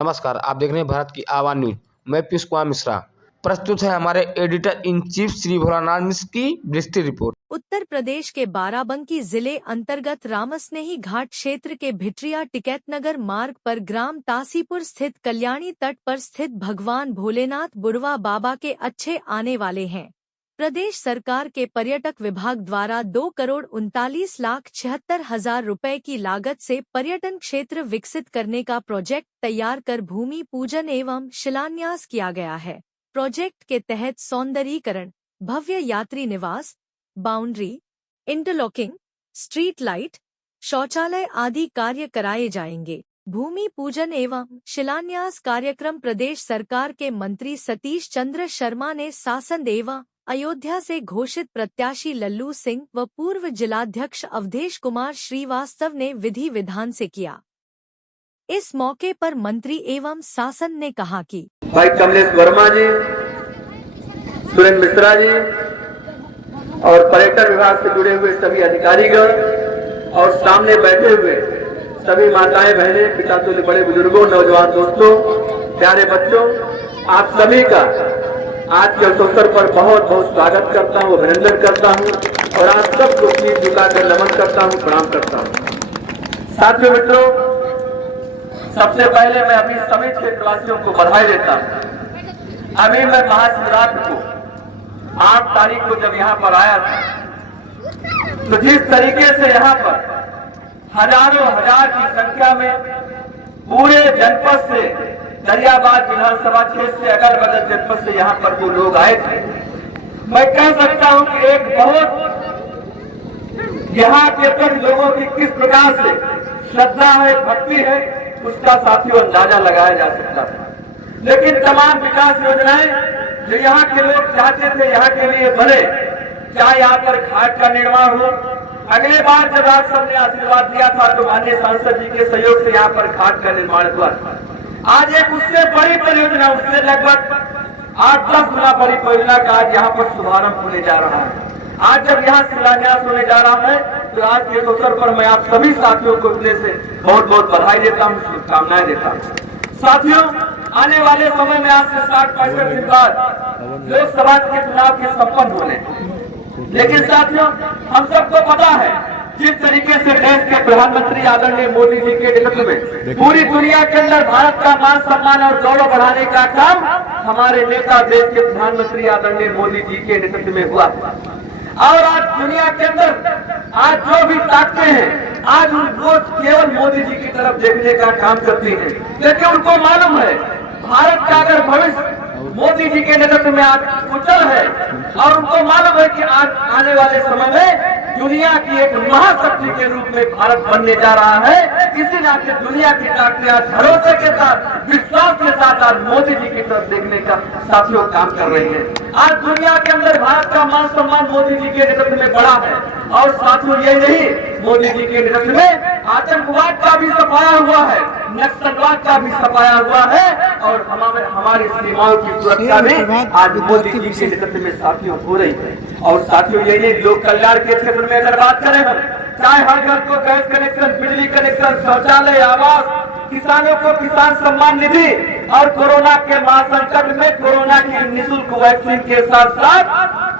नमस्कार, आप देख रहे हैं भारत की आवाज़ न्यूज। मैं पीयूष कुमार मिश्रा। प्रस्तुत है हमारे editor in chief Shri Bholanath Mishra की विस्तृत रिपोर्ट। उत्तर प्रदेश के बाराबंकी जिले अंतर्गत रामस्नेही घाट क्षेत्र के भिट्रिया टिकैतनगर मार्ग पर ग्राम तासीपुर स्थित कल्याणी तट पर स्थित भगवान भोलेनाथ बुढ़वा बाबा के अच्छे आने वाले हैं। प्रदेश सरकार के पर्यटक विभाग द्वारा 2,39,76,000 रुपए की लागत से पर्यटन क्षेत्र विकसित करने का प्रोजेक्ट तैयार कर भूमि पूजन एवं शिलान्यास किया गया है। प्रोजेक्ट के तहत सौंदर्यीकरण, भव्य यात्री निवास, बाउंड्री, इंटरलॉकिंग, स्ट्रीट लाइट, शौचालय आदि कार्य कराए जाएंगे। भूमि पूजन एवं शिलान्यास कार्यक्रम प्रदेश सरकार के मंत्री सतीश चंद्र शर्मा ने शासन एवं अयोध्या से घोषित प्रत्याशी लल्लू सिंह व पूर्व जिलाध्यक्ष अवधेश कुमार श्रीवास्तव ने विधि विधान से किया। इस मौके पर मंत्री एवं शासन ने कहा कि भाई कमलेश वर्मा जी, सुरेंद्र मिश्रा जी और पर्यटन विभाग से जुड़े हुए सभी अधिकारीगण और सामने बैठे हुए सभी माताएं बहनें, पिता तुल्य बड़े बुजुर्गों, नौजवान दोस्तों, प्यारे बच्चों, आप सभी का आज के अवसर पर बहुत बहुत स्वागत करता हूँ, अभिनंदन करता हूँ और आप सबको शीश झुकाकर नमन करता हूँ, प्रणाम करता हूँ। साथियों, मित्रों, सबसे पहले मैं अभी सभी क्षेत्रवासियों को बधाई देता हूँ। अभी मैं महाशिवरात्रि को 8 तारीख को जब यहाँ पर आया था, तो जिस तरीके से यहाँ पर हजारों हजार की संख्या में पूरे जनपद से, दरियाबाद विधानसभा क्षेत्र से, अगल बगल जनपद से यहाँ पर जो लोग आए थे, मैं कह सकता हूँ कि एक बहुत यहाँ के प्रति लोगों की किस प्रकार से श्रद्धा है, भक्ति है, उसका साथियों अंदाजा लगाया जा सकता था। लेकिन तमाम विकास योजनाएं जो यहाँ के लोग चाहते थे यहाँ के लिए बने, चाहे यहाँ पर घाट का निर्माण हो। अगले बार जब आप सबने आशीर्वाद दिया था तो माननीय सांसद जी के सहयोग से यहाँ पर घाट का निर्माण हुआ था। आज एक उससे बड़ी परियोजना, उससे लगभग 8-10 गुना बड़ी परियोजना का आज यहाँ पर शुभारंभ होने जा रहा है। आज जब यहाँ शिलान्यास होने जा रहा है तो आज के अवसर पर मैं आप सभी साथियों को हृदय से बहुत बहुत बधाई देता हूँ, शुभकामनाएं देता हूँ। साथियों, आने वाले समय में आज से 60-65 दिन बाद लोकसभा के चुनाव के संपन्न होने, लेकिन साथियों हम सबको पता है जिस तरीके से देश के प्रधानमंत्री आदरणीय मोदी जी के नेतृत्व में पूरी दुनिया के अंदर भारत का मान सम्मान और गौरव बढ़ाने का काम हमारे नेता देश के प्रधानमंत्री आदरणीय मोदी जी के नेतृत्व में हुआ। और आज दुनिया के अंदर आज जो भी ताकतें हैं, आज वो केवल मोदी जी की तरफ देखने का काम करती हैं, क्योंकि उनको मालूम है भारत का अगर भविष्य मोदी जी के नेतृत्व में आज उज्जवल है और उनको मालूम है कि आज आने वाले समय में दुनिया की एक महाशक्ति के रूप में भारत बनने जा रहा है। इसी नाते दुनिया की ताकतें आज भरोसे के साथ, विश्वास के साथ आज मोदी जी की तरफ देखने का साथियों काम कर रहे हैं। आज दुनिया के अंदर भारत का मान सम्मान मोदी जी के नेतृत्व में बढ़ा है। और साथियों, यही नहीं, मोदी जी के नेतृत्व में आतंकवाद का भी सफाया हुआ है, नक्सलवाद का भी सफाया हुआ है और हमारी सीमाओं की सुरक्षा भी आज मोदी जी के नेतृत्व में साथियों हो रही है। और साथियों, यही नहीं, लोक कल्याण के क्षेत्र में अगर बात करें हम, चाहे हर घर को गैस कनेक्शन, बिजली कनेक्शन, शौचालय, आवास, किसानों को किसान सम्मान निधि और कोरोना के महासंकट में कोरोना की निःशुल्क वैक्सीन के साथ साथ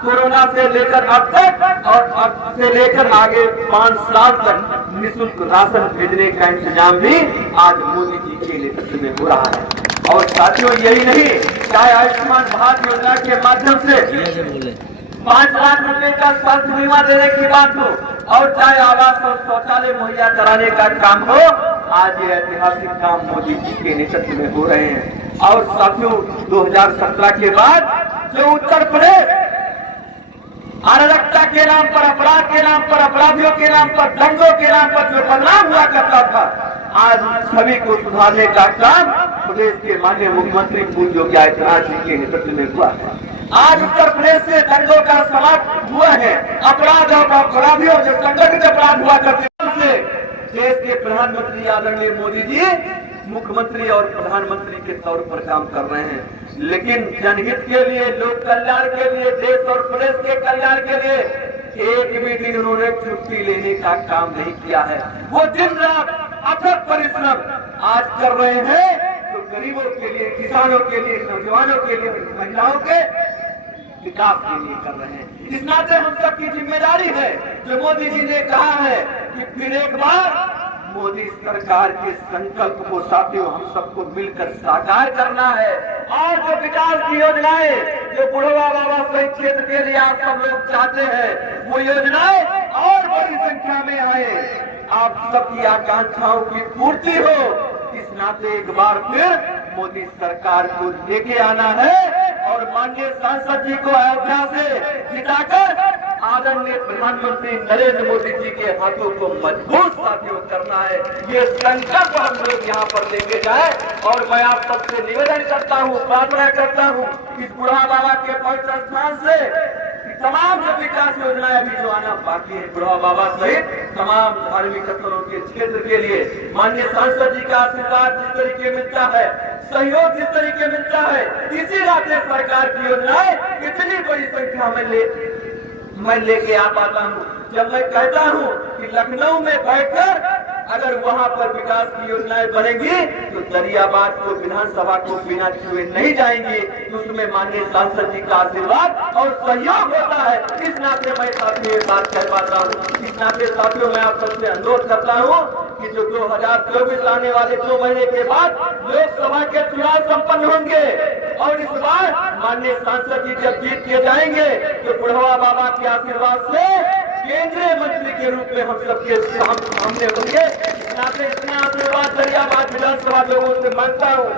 कोरोना से लेकर अब तक और अब से लेकर आगे 5 साल तक निःशुल्क राशन भेजने का इंतजाम भी आज मोदी जी के नेतृत्व में हो रहा है। और साथियों, यही नहीं, चाहे आयुष्मान भारत योजना के माध्यम से 5 लाख रुपए का स्वास्थ्य बीमा देने की बात हो और चाहे आवास और शौचालय मुहैया कराने का काम हो, आज ये ऐतिहासिक काम मोदी जी के नेतृत्व में हो रहे हैं। और साथियों, 2017 के बाद जो उत्तर प्रदेश अराजकता के नाम पर, अपराध के नाम पर, अपराधियों के नाम पर, दंगों के नाम पर जो बदनाम हुआ करता था, आज छवि को सुधारने का काम प्रदेश के माननीय मुख्यमंत्री पूज्य योगी आदित्यनाथ जी के नेतृत्व में हुआ है। आज उत्तर प्रदेश से दंगों का समाप्त हुआ है, अपराध और अपराधियों जो संगठित अपराध हुआ करते से देश के प्रधानमंत्री आदरणीय मोदी जी मुख्यमंत्री और प्रधानमंत्री के तौर पर काम कर रहे हैं। लेकिन जनहित के लिए, लोक कल्याण के लिए, देश और प्रदेश के कल्याण के लिए एक भी दिन उन्होंने छुट्टी लेने का काम नहीं किया है। वो दिन रात अथक परिश्रम आज कर रहे हैं। तो गरीबों के लिए, किसानों के लिए, नौजवानों के लिए, महिलाओं के विकास के लिए कर रहे हैं। इस नाते हम सबकी जिम्मेदारी है, जो मोदी जी ने कहा है कि फिर एक बार मोदी सरकार के संकल्प को साथियों हम सबको मिलकर साकार करना है। और जो विकास की योजनाएं जो बुढ़वा बाबा शहीद क्षेत्र के लिए आप सब लोग चाहते हैं, वो योजनाएं और बड़ी संख्या में आए, आप सबकी आकांक्षाओं की पूर्ति हो। इस नाते एक बार फिर मोदी सरकार को लेके आना है और माननीय सांसद जी को अयोध्या से जिताकर आदरणीय प्रधानमंत्री नरेंद्र मोदी जी के हाथों को मजबूत साथियों करना है। ये संकल्प हम लोग यहाँ पर लेके जाए। और मैं आप सबसे निवेदन करता हूँ, प्रार्थना करता हूँ, इस बुढ़ा बाबा के पवित्र स्थान से तमाम जो विकास योजनाएं अभी जो आना बाकी है, बुढ़ा बाबा सहित तमाम धार्मिक स्थलों के क्षेत्र के लिए माननीय सांसद जी का आशीर्वाद जिस तरीके मिलता है, सहयोग जिस तरीके मिलता है, इसी नाते सरकार की योजनाएं इतनी बड़ी संख्या में मैं लेके आ पाता हूँ। जब मैं कहता हूँ कि लखनऊ में बैठकर अगर वहाँ पर विकास की योजनाएं बनेगी तो दरियाबाद को विधानसभा को बिना छुए नहीं जाएंगी, तो उसमें माननीय सांसद जी का आशीर्वाद और सहयोग होता है। इस नाते मैं साथियों ये बात कह पाता हूँ। इस नाते साथियों मैं आप सबसे अनुरोध करता हूँ कि जो 2024 आने वाले 2 महीने के बाद लोकसभा के चुनाव संपन्न होंगे और इस बार माननीय सांसद जी जब जीत के जाएंगे तो बुढ़वा बाबा के आशीर्वाद से केंद्रीय मंत्री के रूप में हम सबके सामने होंगे। इतना आशीर्वाद दरियाबाद विधानसभा लोगों से मांगता हूँ,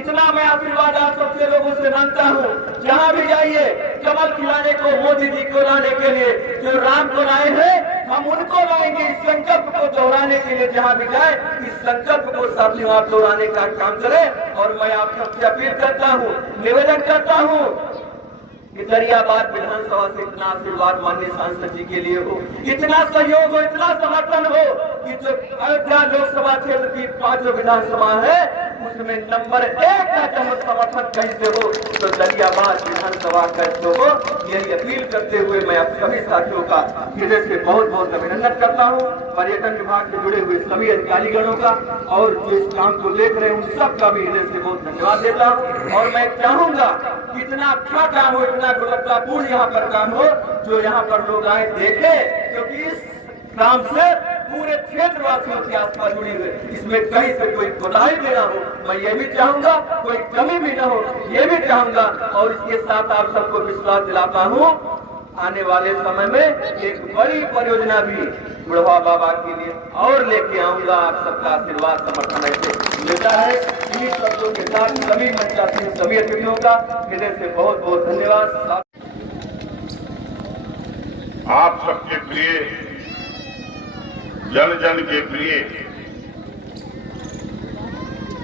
इतना मैं आशीर्वाद आप सबसे लोगों से मांगता हूँ। जहाँ भी जाइए कमल खिलाने को, मोदी जी को लाने के लिए, जो राम को लाए हैं हम उनको लाएंगे। इस संकल्प को दोहराने के लिए जहाँ भी जाए इस संकल्प को साथियों आप दोहराने का काम करें। और मैं आप सबसे अपील करता हूँ, निवेदन करता हूँ कि दरियाबाद विधानसभा से इतना आशीर्वाद माननीय सांसद जी के लिए हो, इतना सहयोग हो, इतना समर्थन हो कि जो अयोध्या लोकसभा क्षेत्र की 5 विधानसभा है उसमें नंबर 1 का जब समर्थन कहीं से हो तो दरियाबाद विधानसभा कैसे हो। यही अपील करते हुए मैं आप सभी साथियों का हृदय से बहुत बहुत अभिनंदन करता हूँ। पर्यटन विभाग से जुड़े हुए सभी अधिकारीगणों का और जो इस काम को देख रहे हैं उन सब का भी हृदय से बहुत धन्यवाद देता हूँ। और मैं चाहूंगा कि इतना अच्छा काम हो, इतना गुणवत्तापूर्ण यहाँ पर काम हो, जो यहाँ पर लोग आए देखे, क्योंकि इस काम से पूरे क्षेत्रवासियों की आस्था जुड़ी हुई, इसमें कहीं से कोई कोताही भी ना हो। मैं ये भी चाहूंगा कोई कमी भी ना हो, ये भी चाहूंगा। और इसके साथ आप सबको विश्वास दिलाता हूँ आने वाले समय में एक बड़ी परियोजना भी बुढ़वा बाबा के लिए और लेके आऊंगा। आप सबका आशीर्वाद समर्थन ऐसे मिलता है। इन्हीं शब्दों के साथ सभी मंचासीन सभी अतिथियों का हृदय से बहुत बहुत धन्यवाद। आप सबके प्रिय, जन जन के प्रिय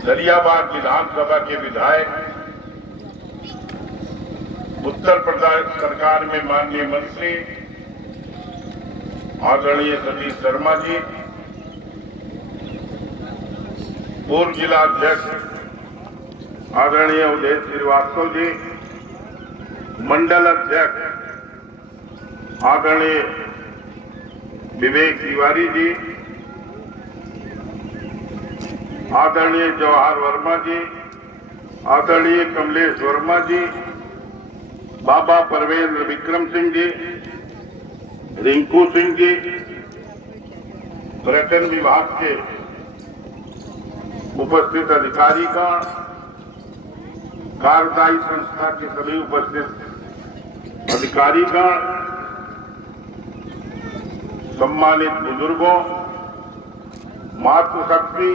दरियाबाद विधानसभा के विधायक, उत्तर प्रदेश सरकार में माननीय मंत्री आदरणीय सतीश शर्मा जी, पूर्व जिला अध्यक्ष आदरणीय उदय श्रीवास्तव जी, मंडल अध्यक्ष आदरणीय विवेक तिवारी जी, आदरणीय जवाहर वर्मा जी, आदरणीय कमलेश वर्मा जी, बाबा परवेज विक्रम सिंह जी, रिंकू सिंह जी, पर्यटन विभाग के उपस्थित अधिकारी का, कार्यदायी संस्था के सभी उपस्थित अधिकारी का, सम्मानित बुजुर्गों, मातृशक्ति,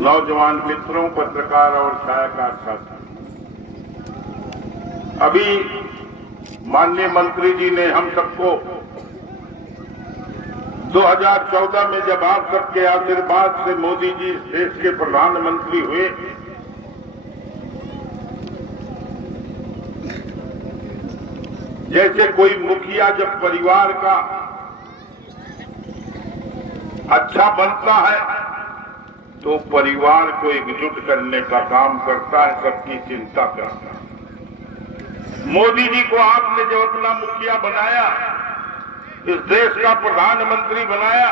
नौजवान मित्रों, पत्रकार और छायाकार साथी, अभी माननीय मंत्री जी ने हम सबको 2014 में जब आप सबके आशीर्वाद से मोदी जी इस देश के प्रधानमंत्री हुए, जैसे कोई मुखिया जब परिवार का अच्छा बनता है तो परिवार को एकजुट करने का काम करता है, सबकी चिंता करता है। मोदी जी को आपने जो अपना मुखिया बनाया, इस देश का प्रधानमंत्री बनाया,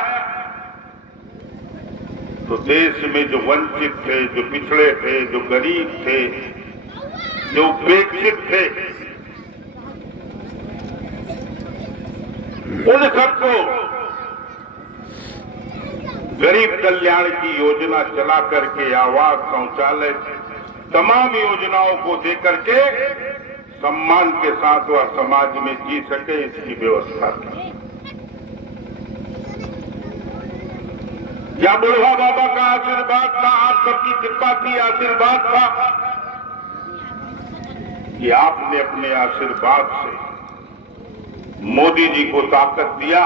तो देश में जो वंचित थे, जो पिछड़े थे, जो गरीब थे, जो उपेक्षित थे, उन सबको गरीब कल्याण की योजना चला करके आवास, शौचालय, तमाम योजनाओं को देकर के सम्मान के साथ वह समाज में जी सके, इसकी व्यवस्था की। या बुढ़वा बाबा का आशीर्वाद था, आप सबकी कृपा की आशीर्वाद था कि आपने अपने आशीर्वाद से मोदी जी को ताकत दिया,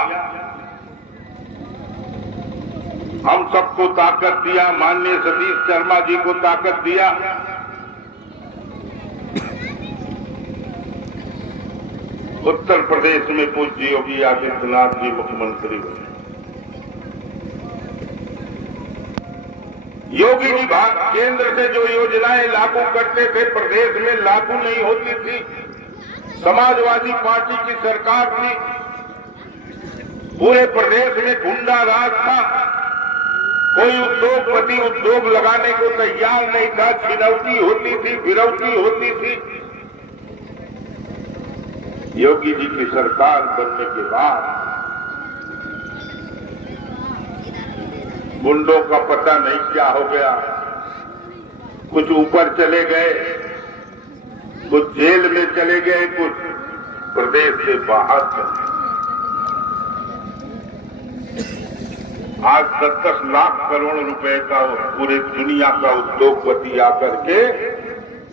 हम सबको ताकत दिया, माननीय सतीश शर्मा जी को ताकत दिया। उत्तर प्रदेश में पूज्य योगी आदित्यनाथ जी मुख्यमंत्री बने। योगी जी केंद्र से जो योजनाएं लागू करते थे, प्रदेश में लागू नहीं होती थी। समाजवादी पार्टी की सरकार थी, पूरे प्रदेश में गुंडा राज था, कोई उद्योगपति उद्योग लगाने को तैयार नहीं था, छिनौती होती थी, फिरौती होती थी। योगी जी की सरकार बनने के बाद गुंडों का पता नहीं क्या हो गया, कुछ ऊपर चले गए, कुछ जेल में चले गए, कुछ प्रदेश से बाहर चले गए। आज 10-10 लाख करोड़ रुपए का पूरे दुनिया का उद्योगपति आकर के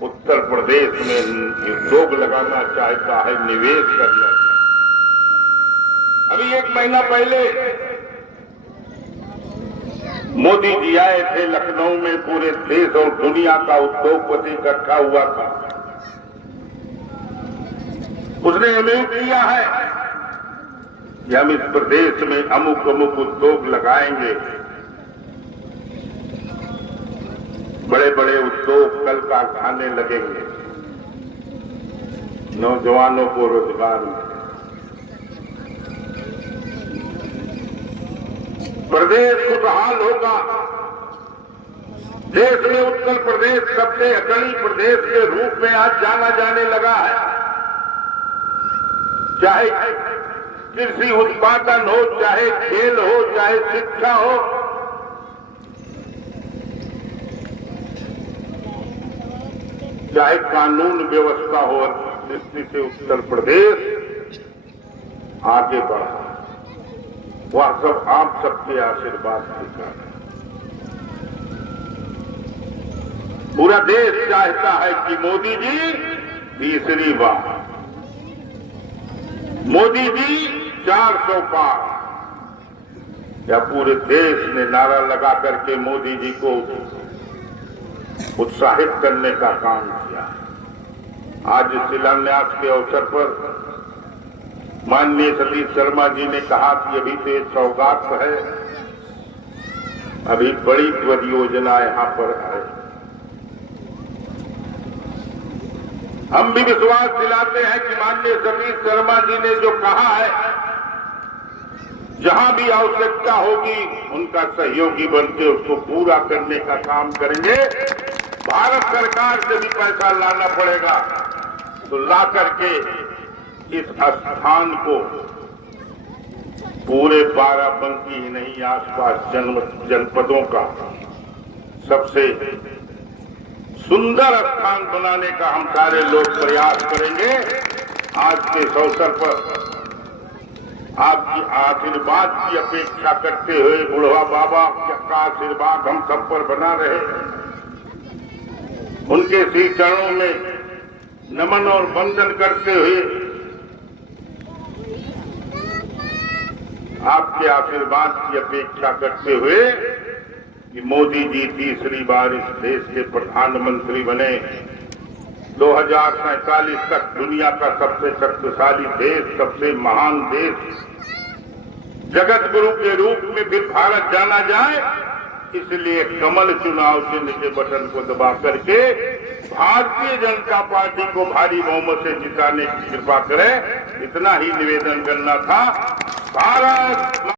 उत्तर प्रदेश में उद्योग लगाना चाहता है, निवेश करना चाहता है। अभी 1 महीना पहले मोदी जी आए थे लखनऊ में, पूरे देश और दुनिया का उद्योगपति इकट्ठा हुआ था। उसने उम्मीद किया है कि हम इस प्रदेश में अमुक अमुक उद्योग लगाएंगे, बड़े बड़े उद्योग, कल कारखाने लगेंगे, नौजवानों को रोजगार मिलेगा, प्रदेश खुशहाल होगा। देश में उत्तर प्रदेश सबसे अग्रणी प्रदेश के रूप में आज जाना जाने लगा है। चाहे कृषि उत्पादन हो, चाहे खेल हो, चाहे शिक्षा हो, चाहे कानून व्यवस्था हो, दृष्टि से उत्तर प्रदेश आगे बढ़ा। वह सब आप सबके आशीर्वाद के कारण। पूरा देश चाहता है कि मोदी जी तीसरी बार, मोदी जी 400 पार। या पूरे देश ने नारा लगा करके मोदी जी को उत्साहित करने का काम किया। आज शिलान्यास के अवसर पर माननीय सतीश शर्मा जी ने कहा कि अभी तो एक सौगात है, अभी बड़ी परियोजना यहाँ पर है। हम भी विश्वास दिलाते हैं कि माननीय सतीश शर्मा जी ने जो कहा है, जहां भी आवश्यकता होगी उनका सहयोगी बनके उसको पूरा करने का काम करेंगे। भारत सरकार से भी पैसा लाना पड़ेगा तो ला करके इस स्थान को पूरे बाराबंकी ही नहीं, आसपास जनपदों का सबसे सुंदर स्थान बनाने का हम सारे लोग प्रयास करेंगे। आज के इस अवसर पर आपकी आशीर्वाद की अपेक्षा करते हुए बुढ़वा बाबा का आशीर्वाद हम सब पर बना रहे, उनके श्री चरणों में नमन और वंदन करते हुए आपके आशीर्वाद की अपेक्षा करते हुए कि मोदी जी तीसरी बार इस देश के प्रधानमंत्री बने, 2047 तक दुनिया का सबसे शक्तिशाली देश, सबसे महान देश, जगत गुरु के रूप में फिर भारत जाना जाए, इसलिए कमल चुनाव चिन्ह के बटन को दबा करके भारतीय जनता पार्टी को भारी बहुमत से जिताने की कृपा करें। इतना ही निवेदन करना था। भारत